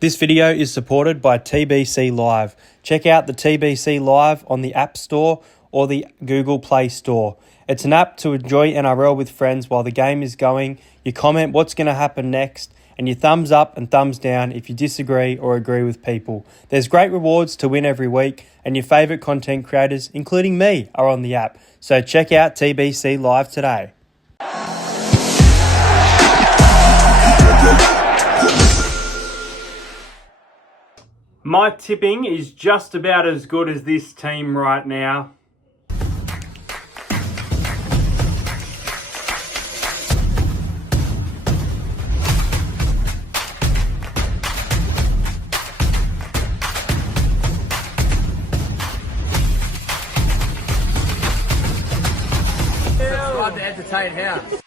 This video is supported by TBC Live. Check out the TBC Live on the App Store or the Google Play Store. It's an app to enjoy NRL with friends while the game is going. You comment what's going to happen next, and you thumbs up and thumbs down if you disagree or agree with people. There's great rewards to win every week, and your favourite content creators, including me, are on the app. So check out TBC Live today. My tipping is just about as good as this team right now. Subscribe to Entertain House.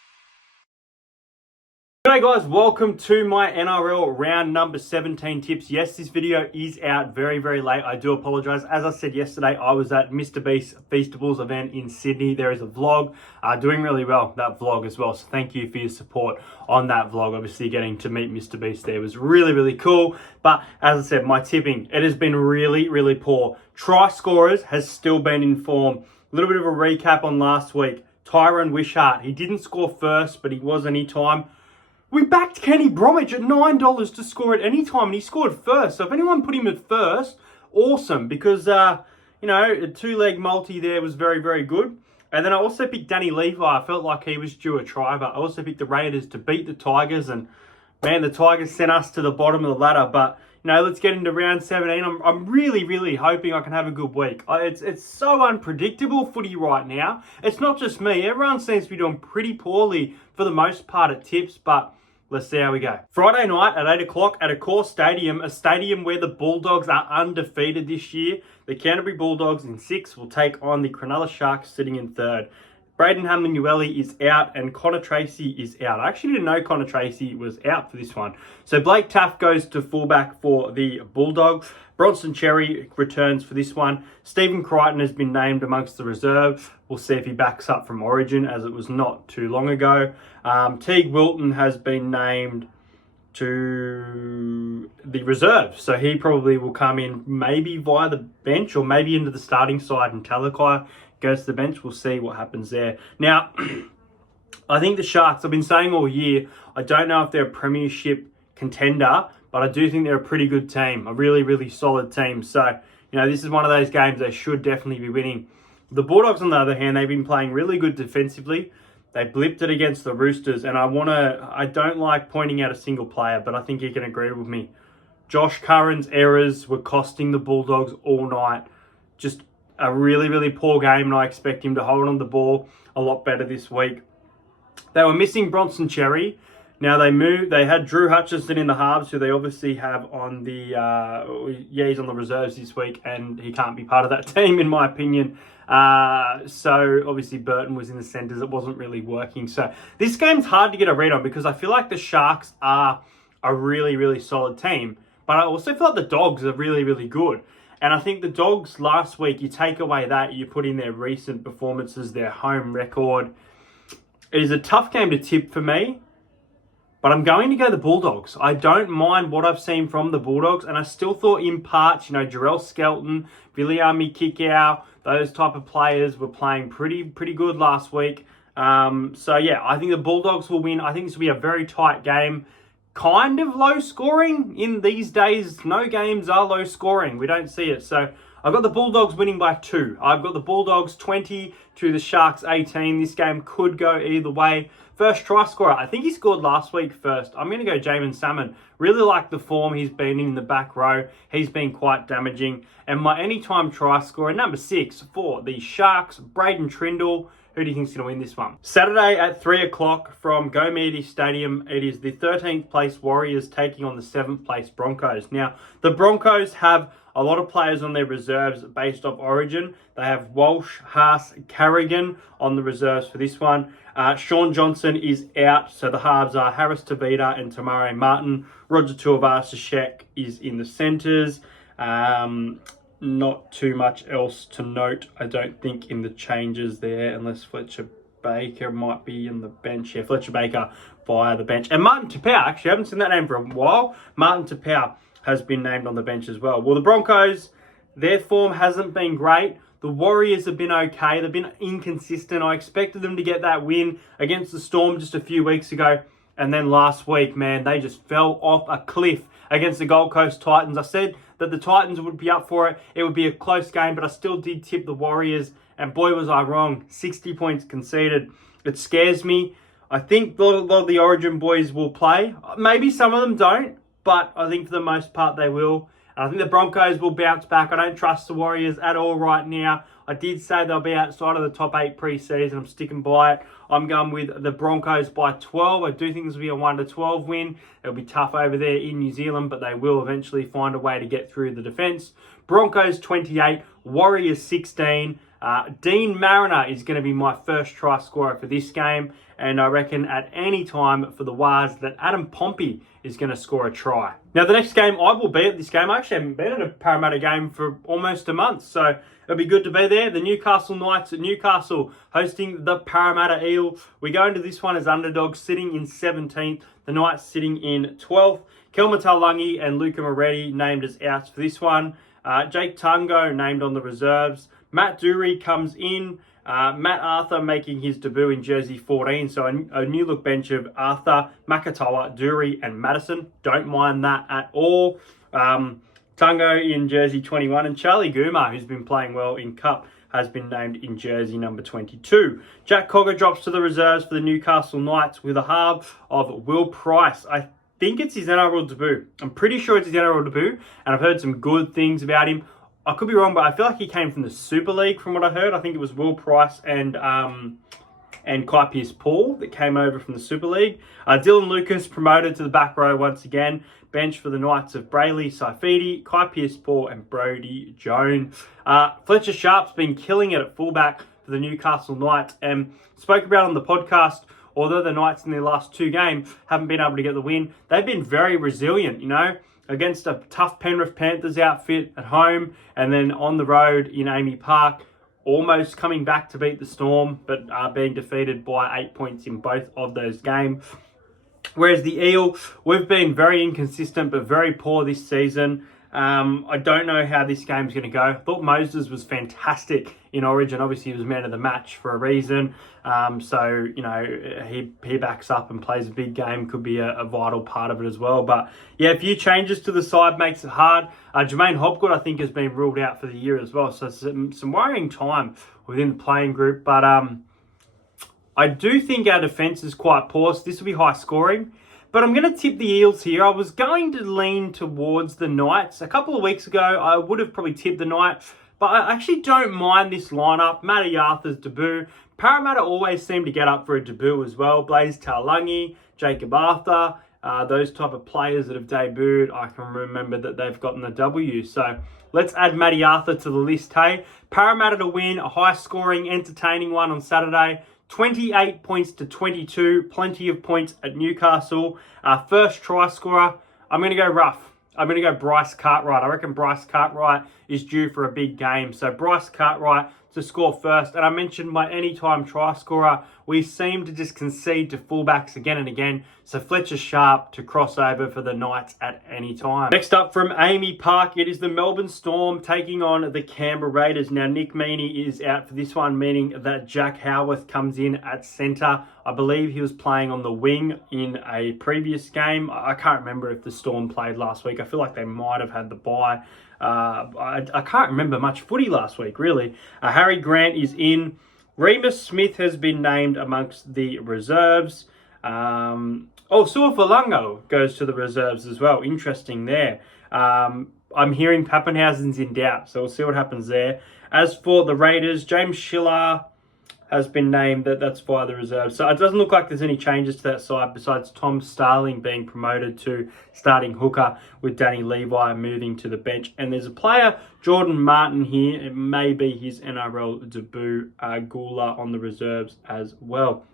G'day guys, welcome to my NRL round number 17 tips. Yes, this video is out very late. I do apologise. As I said yesterday, I was at Mr. Beast Feastables event in Sydney. There is a vlog doing really well, that vlog as well. So thank you for your support on that vlog. Obviously getting to meet Mr. Beast there was really cool. But as I said, my tipping, it has been really poor. Try scorers has still been in form. A little bit of a recap on last week. Tyrone Wishart, he didn't score first, but he was any time. We backed Kenny Bromwich at $9 to score at any time, and he scored first. So if anyone put him at first, awesome, because, a two-leg multi there was very good. And then I also picked Danny Levi. I felt like he was due a try, but I also picked the Raiders to beat the Tigers. And, man, the Tigers sent us to the bottom of the ladder. But, let's get into round 17. I'm really hoping I can have a good week. It's so unpredictable footy right now. It's not just me. Everyone seems to be doing pretty poorly for the most part at tips, but let's see how we go. Friday night at 8 o'clock at Accor Stadium, a stadium where the Bulldogs are undefeated this year. The Canterbury Bulldogs in 6 will take on the Cronulla Sharks sitting in 3rd. Braden Hamlin-Uele is out and Connor Tracy is out. I actually didn't know Connor Tracy was out for this one. So Blake Taaffe goes to fullback for the Bulldogs. Bronson Cherry returns for this one. Stephen Crichton has been named amongst the reserve. We'll see if he backs up from Origin, as it was not too long ago. Teague Wilton has been named to the reserve. So he probably will come in maybe via the bench or maybe into the starting side, and Talakai goes to the bench. We'll see what happens there. Now, I think the Sharks, I've been saying all year, I don't know if they're a premiership contender, but I do think they're a pretty good team, a really solid team. So, this is one of those games they should definitely be winning. The Bulldogs, on the other hand, they've been playing really good defensively. They blipped it against the Roosters, and I don't like pointing out a single player, but I think you can agree with me. Josh Curran's errors were costing the Bulldogs all night. Just a really poor game, and I expect him to hold on the ball a lot better this week. They were missing Bronson Cherry. Now they had Drew Hutchison in the halves, who they obviously have on the, he's on the reserves this week, and he can't be part of that team in my opinion. So obviously Burton was in the centres. It wasn't really working. So this game's hard to get a read on because I feel like the Sharks are a really solid team, but I also feel like the Dogs are really good. And I think the Dogs last week, you take away that, you put in their recent performances, their home record. It is a tough game to tip for me, but I'm going to go the Bulldogs. I don't mind what I've seen from the Bulldogs, and I still thought in parts, Jarrell Skelton, Viliami Kikau, those type of players were playing pretty good last week. So yeah, I think the Bulldogs will win. I think this will be a very tight game. Kind of low scoring in these days. No games are low scoring. We don't see it. So I've got the Bulldogs winning by 2. I've got the Bulldogs 20 to the Sharks 18. This game could go either way. First try scorer, I think he scored last week first. I'm going to go Jamin Salmon. Really like the form he's been in the back row. He's been quite damaging. And my anytime try scorer, number 6 for the Sharks, Braden Trindle. Who do you think's going to win this one? Saturday at 3 o'clock from Go Media Stadium. It is the 13th place Warriors taking on the 7th place Broncos. Now, the Broncos have a lot of players on their reserves based off Origin. They have Walsh, Haas, Carrigan on the reserves for this one. Sean Johnson is out, so the halves are Harris Tavita and Tamare Martin. Roger Tuivasa-Sheck is in the centres. Not too much else to note, I don't think, in the changes there, unless Fletcher Baker might be in the bench. Yeah, Fletcher Baker via the bench. And Martin Tapau, actually, I haven't seen that name for a while. Martin Tapau has been named on the bench as well. Well, the Broncos, their form hasn't been great. The Warriors have been okay. They've been inconsistent. I expected them to get that win against the Storm just a few weeks ago. And then last week, man, they just fell off a cliff against the Gold Coast Titans. I said that the Titans would be up for it. It would be a close game, but I still did tip the Warriors. And boy, was I wrong. 60 points conceded. It scares me. I think a lot of the Origin boys will play. Maybe some of them don't, but I think for the most part they will. And I think the Broncos will bounce back. I don't trust the Warriors at all right now. I did say they'll be outside of the top 8 pre-season. I'm sticking by it. I'm going with the Broncos by 12. I do think this will be a 1-12 win. It'll be tough over there in New Zealand, but they will eventually find a way to get through the defence. Broncos 28, Warriors 16. Dean Mariner is going to be my first try scorer for this game. And I reckon at any time for the Wars that Adam Pompey is going to score a try. Now, the next game, I will be at this game. I actually haven't been at a Parramatta game for almost a month, so it'll be good to be there. The Newcastle Knights at Newcastle hosting the Parramatta Eel. We go into this one as underdogs, sitting in 17th. The Knights sitting in 12th. Kelma Taulagi and Luca Moretti named as outs for this one. Jake Tungo named on the reserves. Matt Dury comes in. Matt Arthur making his debut in jersey 14. So a new look bench of Arthur, Makatoa, Dury and Madison. Don't mind that at all. Tungo in jersey 21. And Charlie Guma, who's been playing well in Cup, has been named in jersey number 22. Jack Cogger drops to the reserves for the Newcastle Knights with a half of Will Price. I think it's his NRL debut. I'm pretty sure it's his NRL debut. And I've heard some good things about him. I could be wrong, but I feel like he came from the Super League from what I heard. I think it was Will Price and Kai Pearce-Paul that came over from the Super League. Dylan Lucas promoted to the back row once again. Bench for the Knights of Brayley Saifidi, Kai Pearce-Paul and Brodie Jones. Fletcher Sharp's been killing it at fullback for the Newcastle Knights and spoke about on the podcast. Although the Knights in their last 2 games haven't been able to get the win, they've been very resilient, you know, against a tough Penrith Panthers outfit at home and then on the road in Amy Park, almost coming back to beat the Storm, but being defeated by 8 points in both of those games. Whereas the Eel, we've been very inconsistent but very poor this season. I don't know how this game's going to go. I thought Moses was fantastic in Origin. Obviously, he was man of the match for a reason. So, you know, he backs up and plays a big game. Could be a vital part of it as well. But, yeah, a few changes to the side makes it hard. Jermaine Hopgood, I think, has been ruled out for the year as well. So, some worrying time within the playing group. But I do think our defence is quite poor. So, this will be high scoring. But I'm going to tip the Eels here. I was going to lean towards the Knights. A couple of weeks ago, I would have probably tipped the Knights. But I actually don't mind this lineup. Matty Arthur's debut. Parramatta always seem to get up for a debut as well. Blaze Taulagi, Jacob Arthur, those type of players that have debuted. I can remember that they've gotten the W. So let's add Matty Arthur to the list, hey. Parramatta to win, a high-scoring, entertaining one on Saturday. 28 points to 22, plenty of points at Newcastle. First try scorer, I'm going to go rough. I'm going to go Bryce Cartwright. I reckon Bryce Cartwright is due for a big game. So Bryce Cartwright to score first. And I mentioned my anytime try scorer. We seem to just concede to fullbacks again and again. So Fletcher Sharp to cross over for the Knights at any time. Next up from Amy Park, it is the Melbourne Storm taking on the Canberra Raiders. Now, Nick Meaney is out for this one, meaning that Jack Howarth comes in at centre. I believe he was playing on the wing in a previous game. I can't remember if the Storm played last week. I feel like they might have had the bye. I can't remember much footy last week, really. Harry Grant is in. Remus Smith has been named amongst the reserves. Suafalango goes to the reserves as well. Interesting there. I'm hearing Pappenhausen's in doubt, so we'll see what happens there. As for the Raiders, James Schiller has been named. That's via the reserves. So it doesn't look like there's any changes to that side besides Tom Starling being promoted to starting hooker with Danny Levi moving to the bench. And there's a player, Jordan Martin here. It may be his NRL debut, Gula on the reserves as well.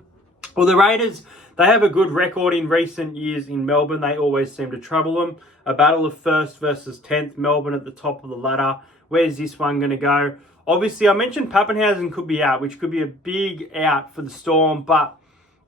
Well, the Raiders, they have a good record in recent years in Melbourne. They always seem to trouble them. A battle of first versus 10th. Melbourne at the top of the ladder. Where's this one going to go? Obviously, I mentioned Pappenhausen could be out, which could be a big out for the Storm, but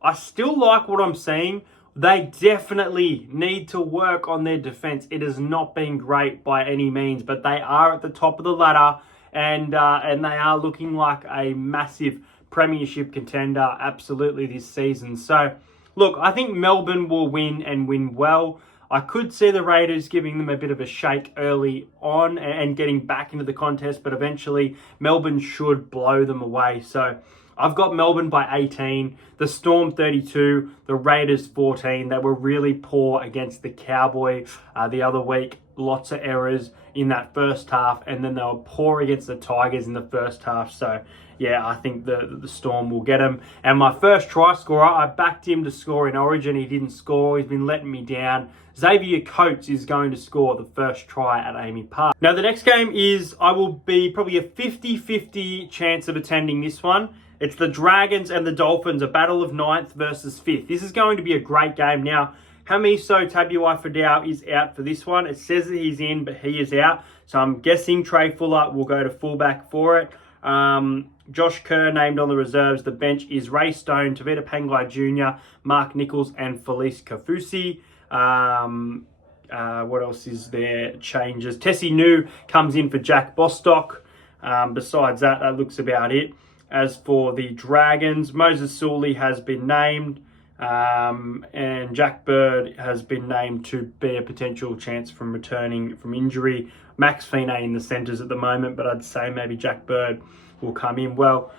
I still like what I'm seeing. They definitely need to work on their defense. It has not been great by any means, but they are at the top of the ladder, and they are looking like a massive premiership contender absolutely this season. So, look, I think Melbourne will win and win well. I could see the Raiders giving them a bit of a shake early on and getting back into the contest, but eventually Melbourne should blow them away. So I've got Melbourne by 18, the Storm 32, the Raiders 14. They were really poor against the Cowboys the other week. Lots of errors in that first half, and then they were poor against the Tigers in the first half. So, yeah, I think the Storm will get him. And my first try scorer, I backed him to score in Origin. He didn't score. He's been letting me down. Xavier Coates is going to score the first try at Amy Park. Now, the next game is, I will be probably a 50-50 chance of attending this one. It's the Dragons and the Dolphins, a battle of 9th versus 5th. This is going to be a great game. Now, Hamiso Tabuai-Fidau is out for this one. It says that he's in, but he is out. So I'm guessing Trey Fuller will go to fullback for it. Josh Kerr named on the reserves. The bench is Ray Stone, Tavita Pangai Jr., Mark Nichols, and Felice Kafusi. What else is there? Changes. Tessie New comes in for Jack Bostock. Besides that, that looks about it. As for the Dragons, Moses Sully has been named, and Jack Bird has been named to be a potential chance from returning from injury. Max Fine in the centres at the moment, but I'd say maybe Jack Bird will come in. Well,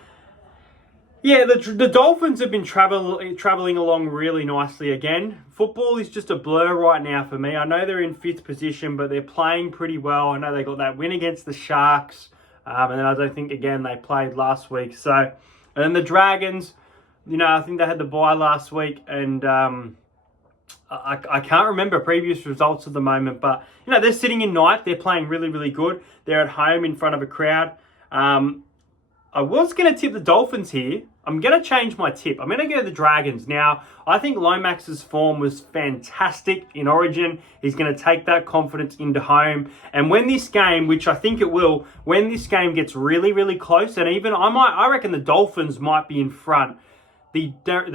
yeah, the Dolphins have been travelling along really nicely again. Football is just a blur right now for me. I know they're in 5th position, but they're playing pretty well. I know they got that win against the Sharks. And then I don't think, again, they played last week. So, and then the Dragons, I think they had the bye last week. And I can't remember previous results at the moment. But, they're sitting in 9th. They're playing really, really good. They're at home in front of a crowd. I was going to tip the Dolphins here. I'm going to change my tip. I'm going to go the Dragons. Now, I think Lomax's form was fantastic in Origin. He's going to take that confidence into home. And when this game, which I think it will, when this game gets really, really close, and even I reckon the Dolphins might be in front, the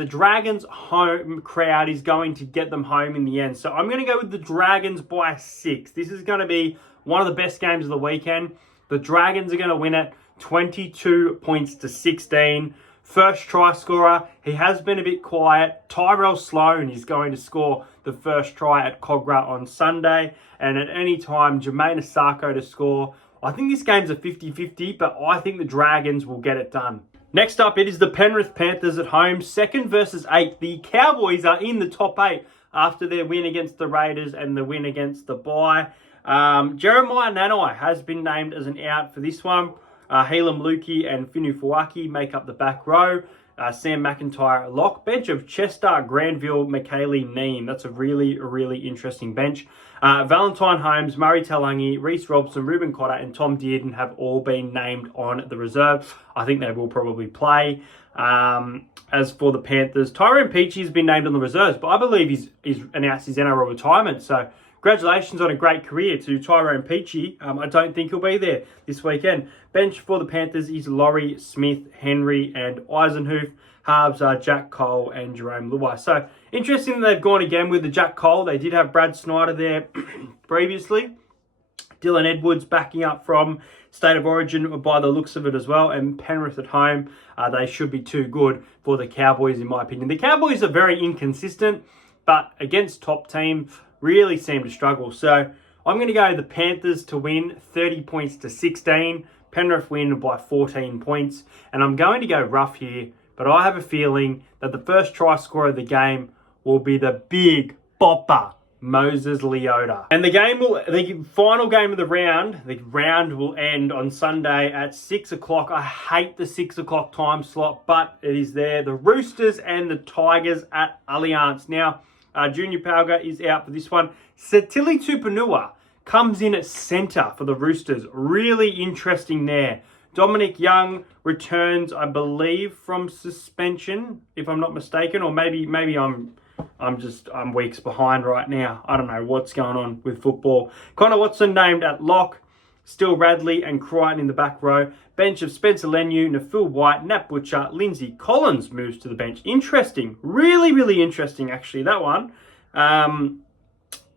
Dragons' home crowd is going to get them home in the end. So I'm going to go with the Dragons by 6. This is going to be one of the best games of the weekend. The Dragons are going to win it 22 points to 16. First try scorer, he has been a bit quiet. Tyrell Sloan is going to score the first try at Cogra on Sunday. And at any time, Jermaine Asako to score. I think this game's a 50-50, but I think the Dragons will get it done. Next up, it is the Penrith Panthers at home, 2nd versus 8th. The Cowboys are in the top 8 after their win against the Raiders and the win against the bye. Jeremiah Nanai has been named as an out for this one. Helam Lukey and Finu Fuaki make up the back row. Sam McIntyre lock. Bench of Chester, Granville, McKaylee, Neem. That's a really, really interesting bench. Valentine Holmes, Murray Talangi, Reece Robson, Ruben Cotter, and Tom Dearden have all been named on the reserve. I think they will probably play. As for the Panthers, Tyrone Peachy has been named on the reserves, but I believe he's announced his NRL retirement. So congratulations on a great career to Tyrone Peachy. I don't think he'll be there this weekend. Bench for the Panthers is Laurie, Smith, Henry, and Eisenhuth. Halves are Jack Cole and Jerome Luai. So interesting that they've gone again with the Jack Cole. They did have Brad Snyder there previously. Dylan Edwards backing up from State of Origin by the looks of it as well. And Penrith at home, they should be too good for the Cowboys in my opinion. The Cowboys are very inconsistent, but against top teams, really seem to struggle. So I'm going to go the Panthers to win 30 points to 16. Penrith win by 14 points. And I'm going to go rough here, but I have a feeling that the first try scorer of the game will be the big bopper, Moses Leota. And the final game of the round will end on Sunday at 6 o'clock. I hate the 6 o'clock time slot, but it is there. The Roosters and the Tigers at Allianz. Now, Junior Pauga is out for this one. Setili Tupanua comes in at centre for the Roosters. Really interesting there. Dominic Young returns, I believe, from suspension, if I'm not mistaken, or maybe I'm weeks behind right now. I don't know what's going on with football. Connor Watson named at lock. Still Radley and Crichton in the back row. Bench of Spencer Leniu, Nafil White, Nat Butcher, Lindsay Collins moves to the bench. Interesting. Really, really interesting, actually, that one.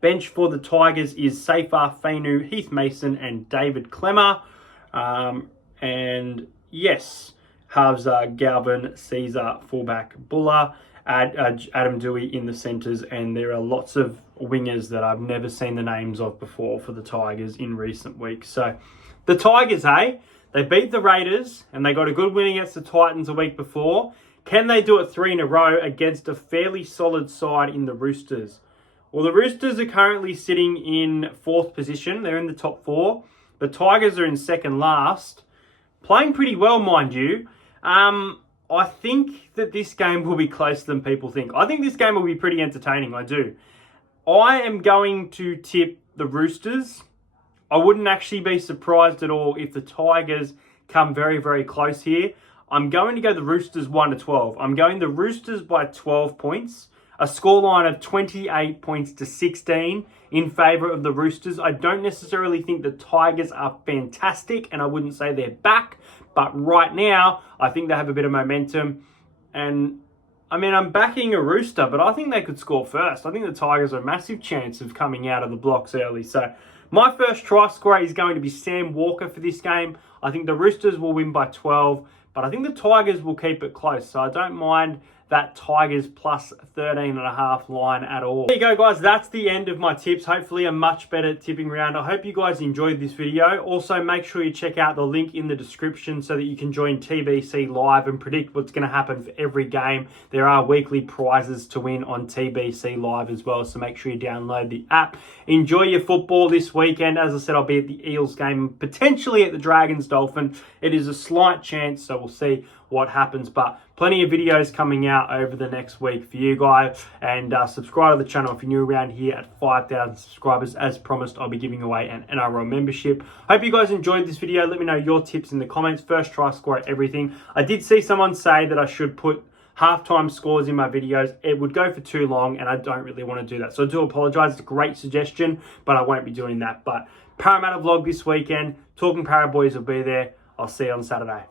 Bench for the Tigers is Safar Fainu, Heath Mason, and David Clemmer. And yes, halves are Galvin, Caesar, fullback Buller, Adam Dewey in the centres, and there are lots of wingers that I've never seen the names of before for the Tigers in recent weeks. So the Tigers, hey, they beat the Raiders and they got a good win against the Titans a week before. Can they do it 3 in a row against a fairly solid side in the Roosters? Well, the Roosters are currently sitting in 4th position. They're in the top 4. The Tigers are in 2nd last. Playing pretty well, mind you. I think that this game will be closer than people think. I think this game will be pretty entertaining, I do. I am going to tip the Roosters. I wouldn't actually be surprised at all if the Tigers come very, very close here. I'm going to go the Roosters 1-12. I'm going the Roosters by 12 points. A scoreline of 28 points to 16 in favour of the Roosters. I don't necessarily think the Tigers are fantastic, and I wouldn't say they're back. But right now, I think they have a bit of momentum. And, I mean, I'm backing a Rooster, but I think they could score first. I think the Tigers are a massive chance of coming out of the blocks early. So, my first try scorer is going to be Sam Walker for this game. I think the Roosters will win by 12, but I think the Tigers will keep it close. So, I don't mind that Tigers plus 13.5 line at all. There you go, guys. That's the end of my tips. Hopefully a much better tipping round. I hope you guys enjoyed this video. Also, make sure you check out the link in the description so that you can join TBC Live and predict what's going to happen for every game. There are weekly prizes to win on TBC Live as well, so make sure you download the app. Enjoy your football this weekend. As I said, I'll be at the Eels game, potentially at the Dragons Dolphins. It is a slight chance, so we'll see what happens, but plenty of videos coming out over the next week for you guys, and subscribe to the channel if you're new around here. At 5,000 subscribers, as promised, I'll be giving away an NRL membership. Hope you guys enjoyed this video. Let me know your tips in the comments. First try score at everything. I did see someone say that I should put halftime scores in my videos. It would go for too long, and I don't really want to do that, so I do apologize. It's a great suggestion, but I won't be doing that. But Parramatta vlog this weekend. Talking Para Boys will be there. I'll see you on Saturday.